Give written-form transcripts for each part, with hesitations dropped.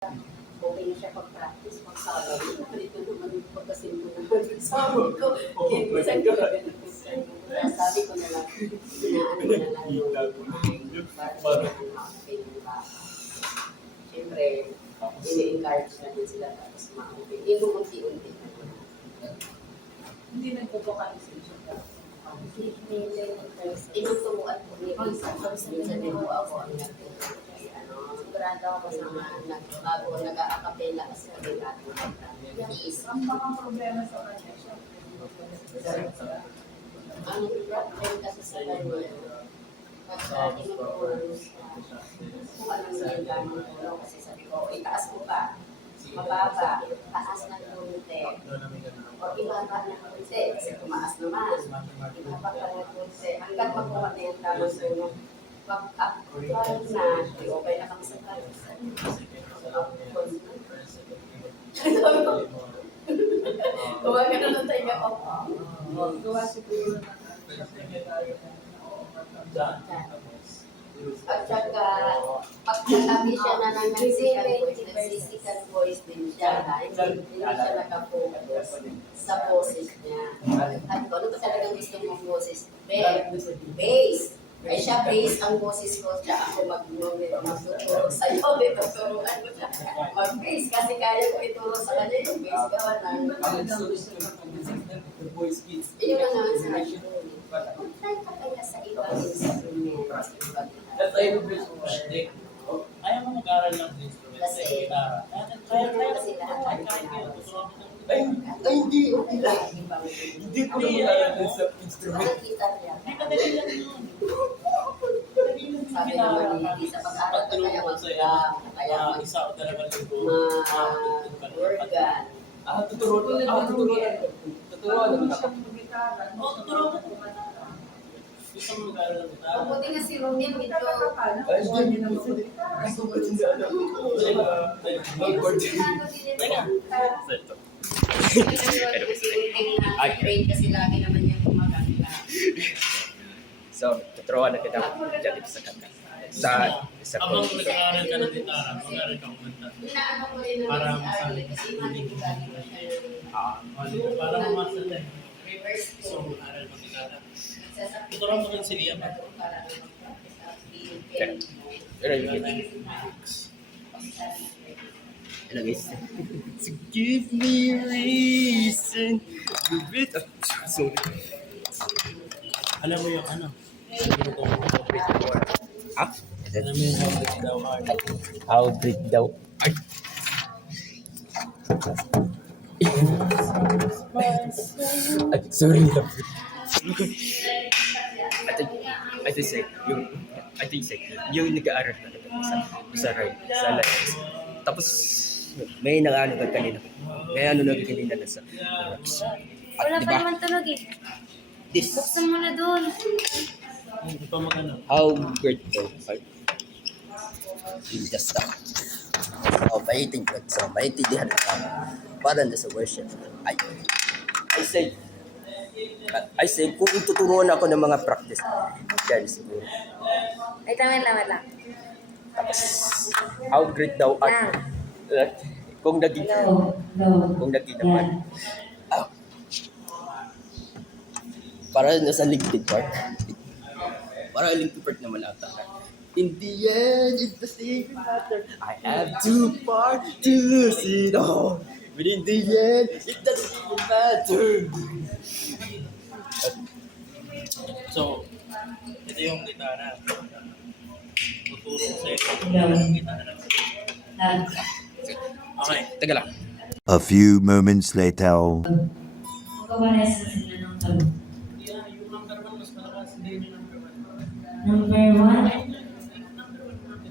Okay na siya pag-practice, pag-sabay. Ito naman yung pagkasimpo na pag-sabay ko. Kaya minsan ko sabi ko na lang, inaano na lang yung para okay yung bata. Siyempre, ini-encourage natin sila tapos ma-okay. Yung unti-unti na lang. Hindi nagpo-vocalization ka. Tinuturuan ko ni Risa. Minsan din po ako ang sigurado ako kasama bago nag-a-acapella kasi kami natin. Ang mga problema sa kanya siya. Ang problem kasi sa kanya, pagka tinutulong siya, kung anong yung gamang tulong kasi sabi ko, itaas mo pa, mababa, taas ng konti, o ibaba ng konti, kasi tumaas naman, ibaba ka ng konti, hanggang makuha na yung tamang tulong. Pag-up na, okay na kami sa tayo. Gawa ka na lang tayo ako. Gawa siguro na sa secretary At saka, pagkatabi siya na ng Mexican voice din siya. Hindi siya nakapokus sa boses niya. At ano ba talagang gusto mong boses? Bass. Ay siya, bass ang boses ko. Siya ako magtuturo sa'yo. Tuturuan ko siya. Mag-bass kasi kaya ko ituro sa kanya yung bass gawa ng yun na naman sa akin. Mag-try ka kaya sa ibang instrument. That's why you play so much. Ayaw mo mag-aral ng instrument sa gitara. Kaya kasi lahat hindi. Okay lang. Hindi ko na mag-aral sa instrument. Bakit guitar yan? Hindi ka dali lang yun. Sabi naman ni sa pag-aaral ka kaya kaya isa o dalawang linggo. organ. Tuturuan. Tuturuan ka. Gusto mo mag-aral ng gitara? Mabuti nga si Romeo dito. Train kasi lagi naman yung kumaganda. So, tuturuan na kita dyan sa kanta. Sa Habang nag-aaral ka ng gitara, mag-aaral ka kumanta. Inaano ko rin naman si Arlie kasi manigugali mo siya ng Para mamasa na. reverse So, tone. mag-aaral mo gitara. Sasakit Tuturuan mo rin si Liam. para mag-practice ang feeling Pero yun, hello guys. So give me a reason. Give it up. Sorry. Alam mo yung ano? Ha? Alam mo yung hybrid daw hard. How great daw. Ay. Ay, sorry. I think say, yung nag-aaral na sa Lions. Tapos, may nag-ano ka kanina. May ano na kanina na sa works. Wala At pa diba, naman tunog eh. this, Buksan mo na doon. Hindi pa magano. how great daw. You just stop. Oh, maiting ka. So, maintindihan ka. Para na sa worship. I say, kung ituturuan ako ng mga practice, yan siguro. Wait lang. Tapos, how great daw art. Kung naging naman. Ah, para nasa LinkedIn part. Para LinkedIn part naman ata. In the end, it doesn't matter. I have two parts to lose it all. But in the end, it doesn't even matter. So, ito yung gitara. Tuturo ko sa'yo yung gitara. Okay. Teka lang. A few moments later. Magkabalesa sila ng talo. Yeah, yung number 1 mas malakas. Hindi yung number 1. Number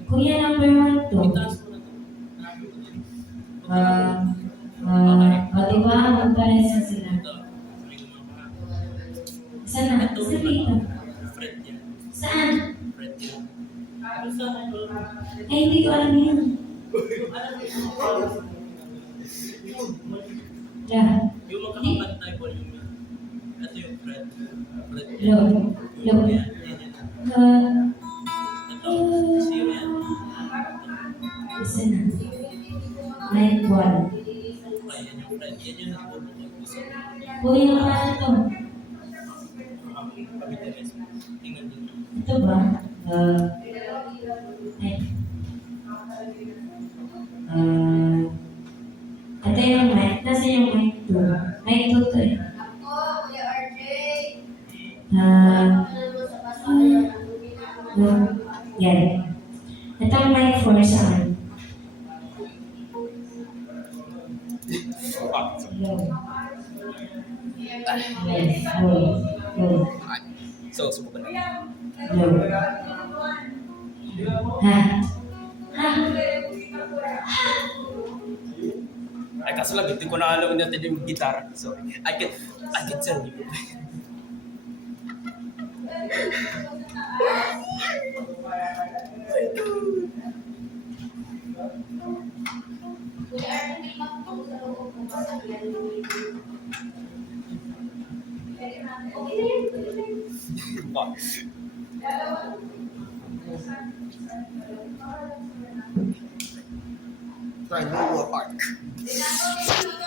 1? Kuya, number 1 to. Itaas mo na ito. Diba? Magkabalesa sila. Ito. May gumagawa. Saan na? Sa dito. Fred yan. Saan? Fred yan. Ano sa Ay, hindi ko alam yun. Yeah. yung magkakapantay volume yan. Ito yung Fred. Fred yan. Low. Yan. Ito. Zero yan. Isa na. Mic 1. Ayan yung friend. Yan yung nagpupunod ko sa Uy, yung ano to? pag-interest. Tingnan nyo. Ito ba? Ay. Ito yung mic. Nasa yung mic 2? Mic 2 to eh. Ako, Kuya RJ. Ah, Ano naman sa pasayan? yan. Ito ang mic 4 saan? Low. Low. So, subukan na. Low. Ha? Ha? Ay, kaso lang, hindi ko na alam natin yung guitar. Sorry. I can tell you. Kuya RJ, may magpong sa loob ng pasayan. Okay na yan. Fuck. Try Park. Tingnan ko,